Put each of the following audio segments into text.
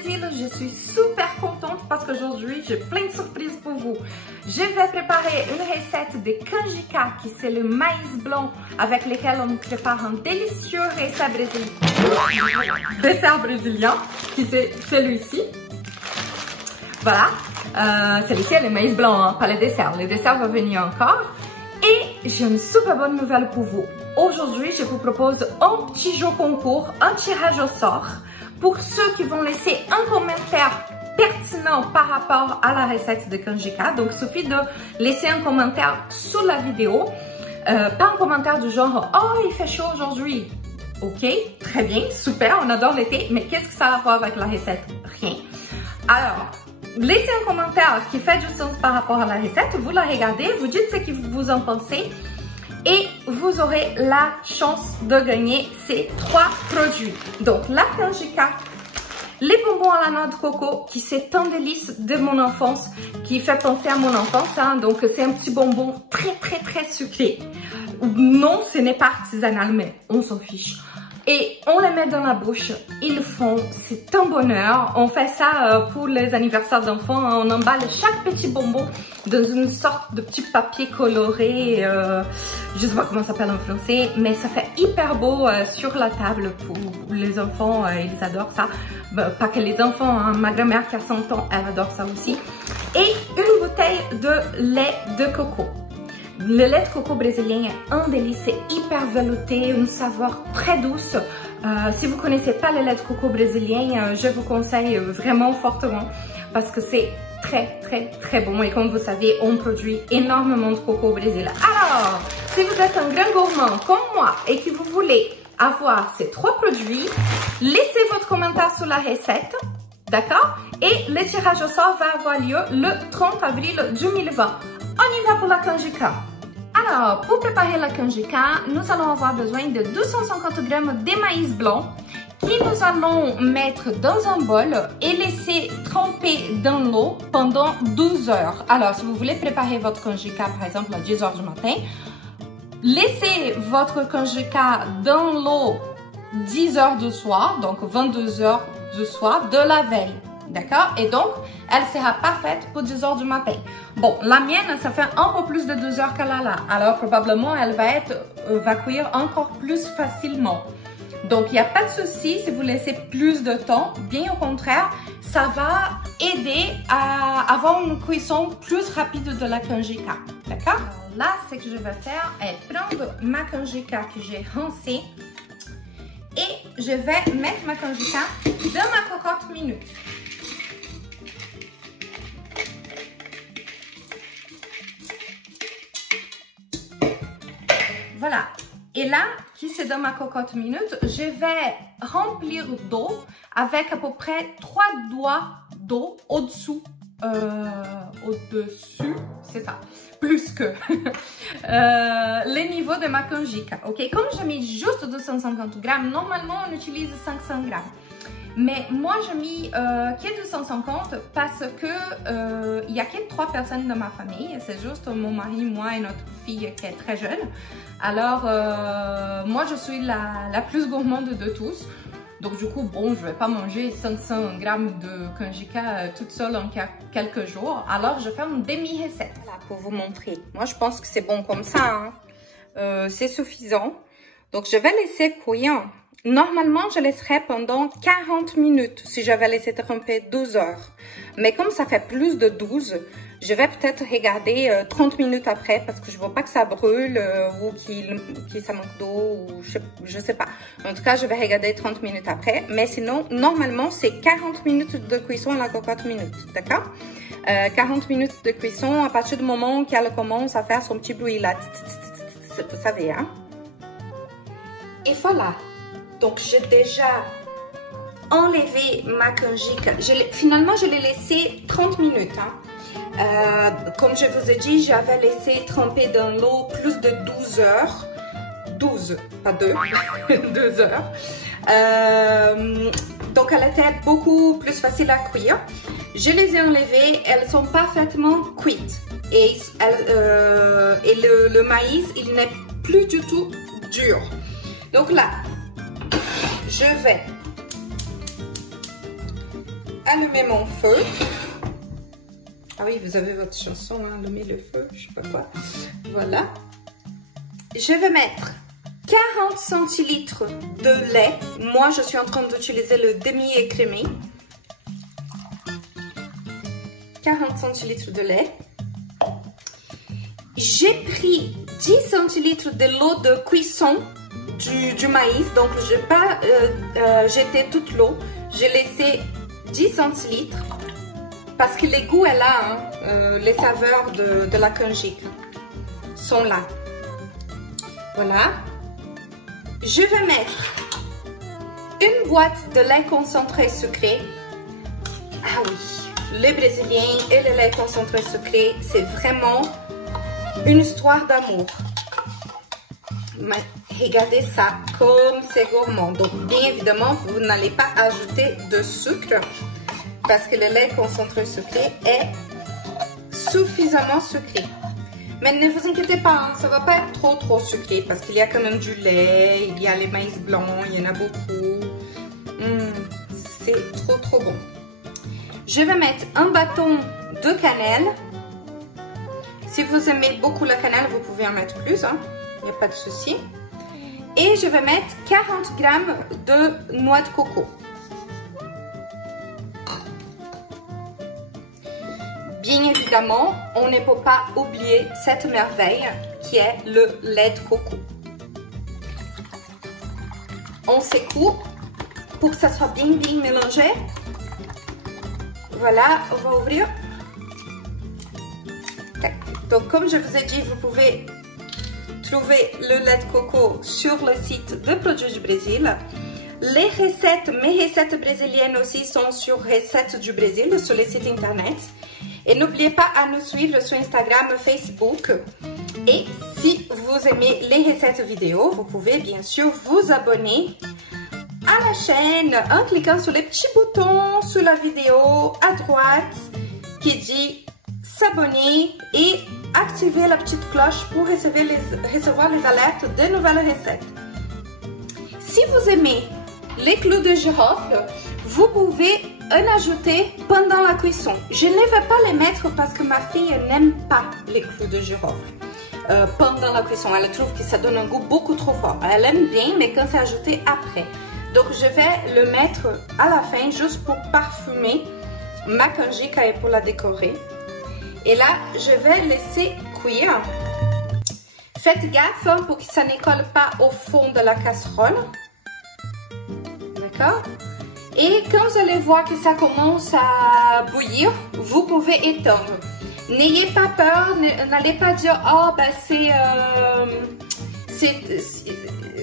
Brésil. Je suis super contente parce qu'aujourd'hui, j'ai plein de surprises pour vous. Je vais préparer une recette de canjica, qui c'est le maïs blanc avec lequel on prépare un délicieux dessert brésilien, qui c'est celui-ci. Voilà, celui-ci est le maïs blanc, hein, pas le dessert. Le dessert va venir encore. Et j'ai une super bonne nouvelle pour vous. Aujourd'hui, je vous propose un petit jeu concours, un tirage au sort pour ceux qui vont laisser un commentaire pertinent par rapport à la recette de canjica. Donc, il suffit de laisser un commentaire sous la vidéo. Pas un commentaire du genre « Oh, il fait chaud aujourd'hui ». Ok, très bien, super, on adore l'été, mais qu'est-ce que ça a à voir avec la recette? Rien. Alors, laissez un commentaire qui fait du sens par rapport à la recette, vous la regardez, vous dites ce que vous en pensez et vous aurez la chance de gagner ces 3 produits. Donc la canjica, les bonbons à la noix de coco, qui c'est un délice de mon enfance, qui fait penser à mon enfance, hein, donc c'est un petit bonbon très sucré. Non, ce n'est pas artisanal, mais on s'en fiche. Et on les met dans la bouche, ils font, c'est un bonheur. On fait ça pour les anniversaires d'enfants, on emballe chaque petit bonbon dans une sorte de petit papier coloré, je sais pas comment ça s'appelle en français, mais ça fait hyper beau sur la table pour les enfants, ils adorent ça. Pas que les enfants, hein, ma grand-mère qui a 100 ans, elle adore ça aussi. Et une bouteille de lait de coco. Le lait de coco brésilien est un délice, c'est hyper velouté, une saveur très douce. Si vous ne connaissez pas le lait de coco brésilien, je vous conseille vraiment fortement parce que c'est très bon. Et comme vous savez, on produit énormément de coco au Brésil. Alors, si vous êtes un grand gourmand comme moi et que vous voulez avoir ces 3 produits, laissez votre commentaire sur la recette, d'accord? Et le tirage au sort va avoir lieu le 30 avril 2020. On y va pour la canjica. Alors, pour préparer la canjica, nous allons avoir besoin de 250 g de maïs blanc que nous allons mettre dans un bol et laisser tremper dans l'eau pendant 12 heures. Alors, si vous voulez préparer votre canjica, par exemple, à 10 heures du matin, laissez votre canjica dans l'eau 10 heures du soir, donc 22 heures du soir de la veille. D'accord? Et donc, elle sera parfaite pour 10 heures du matin. Bon, la mienne, ça fait un peu plus de 2 heures qu'elle a là. Alors, probablement, elle va cuire encore plus facilement. Donc, il n'y a pas de souci si vous laissez plus de temps. Bien au contraire, ça va aider à avoir une cuisson plus rapide de la canjica. D'accord? Là, ce que je vais faire est prendre ma canjica que j'ai rincée et je vais mettre ma canjica dans ma cocotte minute. Voilà, et là, qui c'est dans ma cocotte minute, je vais remplir d'eau avec à peu près 3 doigts d'eau au-dessous, c'est ça, plus que le niveau de ma canjica, ok? Comme j'ai mis juste 250 grammes, normalement on utilise 500 grammes. Mais moi, j'ai mis que 250 parce que il n'y a que 3 personnes dans ma famille. C'est juste mon mari, moi et notre fille qui est très jeune. Alors, moi, je suis la plus gourmande de tous. Donc, du coup, bon, je ne vais pas manger 500 grammes de canjica toute seule en quelques jours. Alors, je fais une demi-recette là pour vous montrer. Moi, je pense que c'est bon comme ça. Hein. C'est suffisant. Donc, je vais laisser cuire. Normalement, je laisserai pendant 40 minutes si j'avais laissé tremper 12 heures. Mais comme ça fait plus de 12, je vais peut-être regarder 30 minutes après parce que je ne veux pas que ça brûle ou qu'il ça manque d'eau ou je sais pas. En tout cas, je vais regarder 30 minutes après. Mais sinon, normalement, c'est 40 minutes de cuisson à la cocotte minute. D'accord? 40 minutes de cuisson à partir du moment qu'elle commence à faire son petit bruit là. Vous savez, hein? Et voilà. Donc, j'ai déjà enlevé ma canjica. Finalement, je l'ai laissé 30 minutes. Hein. Comme je vous ai dit, j'avais laissé tremper dans l'eau plus de 12 heures. 12, pas 2, 2 heures. Donc, elle était beaucoup plus facile à cuire. Je les ai enlevées, elles sont parfaitement cuites. Et le maïs, il n'est plus du tout dur. Donc là, je vais allumer mon feu. Ah oui, vous avez votre chanson, hein, allumer le feu, je sais pas quoi. Voilà. Je vais mettre 40 centilitres de lait. Moi, je suis en train d'utiliser le demi-écrémé. 40 centilitres de lait. J'ai pris 10 centilitres de l'eau de cuisson du maïs. Donc, je n'ai pas jeté toute l'eau. J'ai laissé 10 centilitres parce que les goûts est là. Hein, les saveurs de la canjica sont là. Voilà. Je vais mettre une boîte de lait concentré sucré. Ah oui, les Brésiliens et le lait concentré sucré, c'est vraiment une histoire d'amour. Mais regardez ça, comme c'est gourmand. Donc, bien évidemment, vous n'allez pas ajouter de sucre parce que le lait concentré sucré est suffisamment sucré. Mais ne vous inquiétez pas, hein, ça ne va pas être trop sucré parce qu'il y a quand même du lait, il y a les maïs blancs, il y en a beaucoup. C'est trop bon. Je vais mettre un bâton de cannelle. Si vous aimez beaucoup la cannelle, vous pouvez en mettre plus, hein, il n'y a pas de souci. Et je vais mettre 40 grammes de noix de coco. Bien évidemment, on ne peut pas oublier cette merveille qui est le lait de coco. On secoue pour que ça soit bien mélangé. Voilà, on va ouvrir. Donc, comme je vous ai dit, vous pouvez trouver le lait de coco sur le site de Produits du Brésil. Les recettes, mes recettes brésiliennes aussi sont sur Recettes du Brésil, sur le site internet. Et n'oubliez pas à nous suivre sur Instagram, Facebook. Et si vous aimez les recettes vidéo, vous pouvez bien sûr vous abonner à la chaîne en cliquant sur les petits boutons sur la vidéo à droite qui dit s'abonner et activer la petite cloche pour recevoir les alertes de nouvelles recettes. Si vous aimez les clous de girofle, vous pouvez en ajouter pendant la cuisson. Je ne vais pas les mettre parce que ma fille n'aime pas les clous de girofle pendant la cuisson. Elle trouve que ça donne un goût beaucoup trop fort. Elle aime bien, mais quand c'est ajouté après. Donc je vais le mettre à la fin juste pour parfumer ma canjica et pour la décorer. Et là, je vais laisser cuire. Faites gaffe hein, pour que ça ne colle pas au fond de la casserole. D'accord? Et quand vous allez voir que ça commence à bouillir, vous pouvez éteindre. N'ayez pas peur, n'allez pas dire « Oh, ben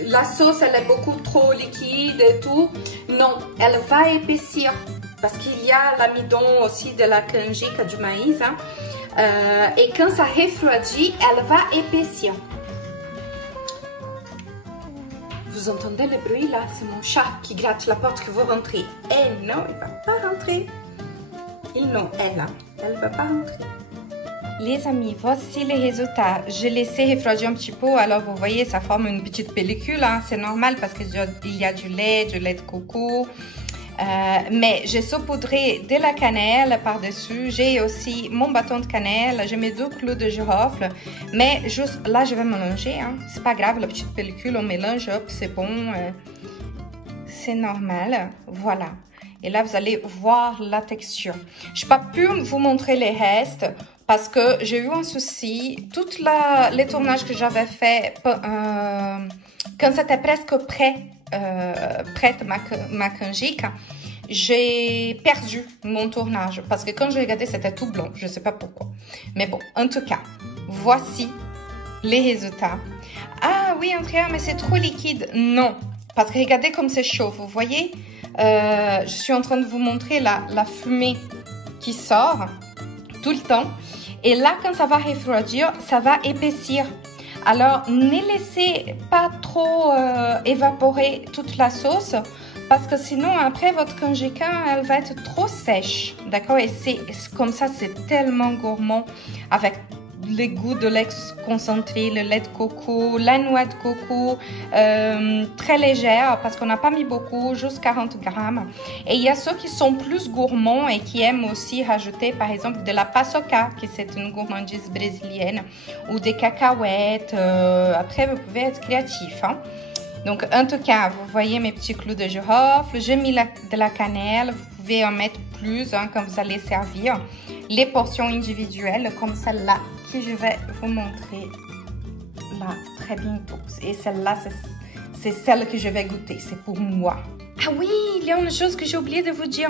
la sauce, elle est beaucoup trop liquide et tout. » Non, elle va épaissir parce qu'il y a l'amidon aussi de la canjica du maïs. Hein. Et quand ça refroidit, elle va épaissir. Vous entendez le bruit là? C'est mon chat qui gratte la porte que vous rentrez. Eh non, il ne va pas rentrer. Elle ne va pas rentrer. Les amis, voici les résultats. J'ai laissé refroidir un petit peu, alors vous voyez, ça forme une petite pellicule. Hein. C'est normal parce qu'il y a du lait de coco. Mais j'ai saupoudré de la cannelle par-dessus. J'ai aussi mon bâton de cannelle. J'ai mes 2 clous de girofle. Mais juste là, je vais mélanger. Hein. C'est pas grave, la petite pellicule, on mélange, hop, c'est bon. C'est normal. Voilà. Et là, vous allez voir la texture. Je n'ai pas pu vous montrer les restes parce que j'ai eu un souci. Tous les tournages que j'avais fait quand c'était presque prête ma canjica, j'ai perdu mon tournage parce que quand je regardais c'était tout blanc, je sais pas pourquoi, mais bon, en tout cas voici les résultats. Ah oui Andrea, mais c'est trop liquide. Non, parce que regardez comme c'est chaud, vous voyez, je suis en train de vous montrer la fumée qui sort tout le temps, et là quand ça va refroidir, ça va épaissir. Alors, ne laissez pas trop évaporer toute la sauce parce que sinon, après, votre canjica, elle va être trop sèche. D'accord? Et c'est comme ça, c'est tellement gourmand avec les goûts de lait concentré, le lait de coco, la noix de coco, très légère parce qu'on n'a pas mis beaucoup, juste 40 grammes. Et il y a ceux qui sont plus gourmands et qui aiment aussi rajouter par exemple de la paçoca, qui c'est une gourmandise brésilienne, ou des cacahuètes. Après, vous pouvez être créatif, hein. Donc, en tout cas, vous voyez mes petits clous de girofle. J'ai mis de la cannelle. Vous pouvez en mettre plus hein, quand vous allez servir. Les portions individuelles, comme celle-là, que je vais vous montrer là très bientôt. Et celle-là, c'est celle que je vais goûter. C'est pour moi. Ah oui, il y a une chose que j'ai oublié de vous dire.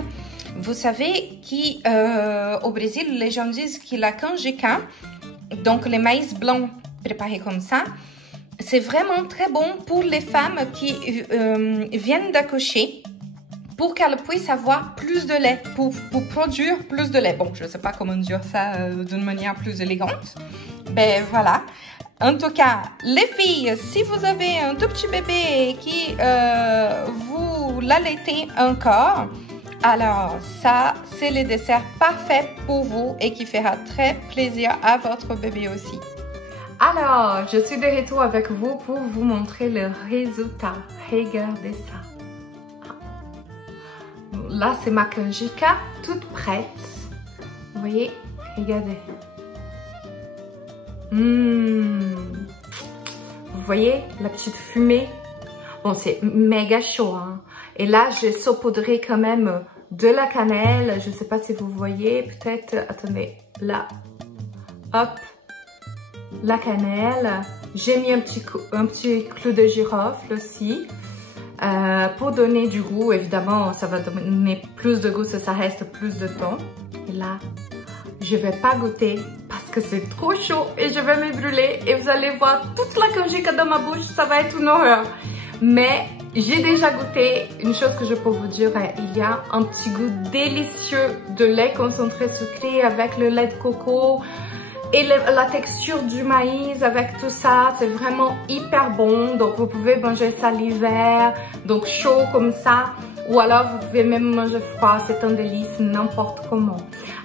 Vous savez qu'au Brésil, les gens disent que la canjica, donc le maïs blanc préparé comme ça, c'est vraiment très bon pour les femmes qui viennent d'accoucher, pour qu'elles puissent avoir plus de lait, pour produire plus de lait. Bon, je ne sais pas comment dire ça d'une manière plus élégante. Ben voilà. En tout cas, les filles, si vous avez un tout petit bébé qui vous l'allaitez encore, alors ça, c'est le dessert parfait pour vous et qui fera très plaisir à votre bébé aussi. Alors, je suis de retour avec vous pour vous montrer le résultat. Regardez ça. Là, c'est ma canjica toute prête. Vous voyez? Regardez. Vous voyez la petite fumée? Bon, c'est méga chaud, hein. Et là, j'ai saupoudré quand même de la cannelle. Je ne sais pas si vous voyez. Peut-être, attendez, là. Hop. La cannelle, j'ai mis un petit clou de girofle aussi pour donner du goût. Évidemment, ça va donner plus de goût si ça reste plus de temps. Et là, je vais pas goûter parce que c'est trop chaud et je vais me brûler et vous allez voir toute la canjica dans ma bouche, ça va être une horreur. Mais j'ai déjà goûté. Une chose que je peux vous dire, il y a un petit goût délicieux de lait concentré sucré avec le lait de coco. Et la texture du maïs avec tout ça, c'est vraiment hyper bon. Donc, vous pouvez manger ça l'hiver, donc chaud comme ça. Ou alors, vous pouvez même manger froid, c'est un délice n'importe comment.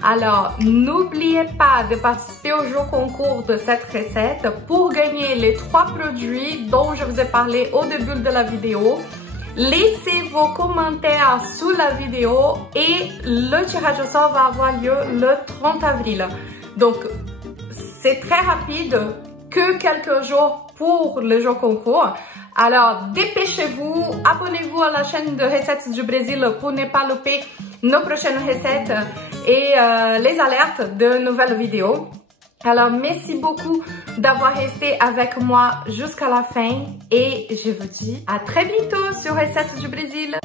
Alors, n'oubliez pas de participer au jeu concours de cette recette pour gagner les 3 produits dont je vous ai parlé au début de la vidéo. Laissez vos commentaires sous la vidéo et le tirage au sort va avoir lieu le 30 avril. Donc, c'est très rapide, que quelques jours pour le jeu concours. Alors, dépêchez-vous, abonnez-vous à la chaîne de recettes du Brésil pour ne pas louper nos prochaines recettes et les alertes de nouvelles vidéos. Alors, merci beaucoup d'avoir resté avec moi jusqu'à la fin et je vous dis à très bientôt sur Recettes du Brésil.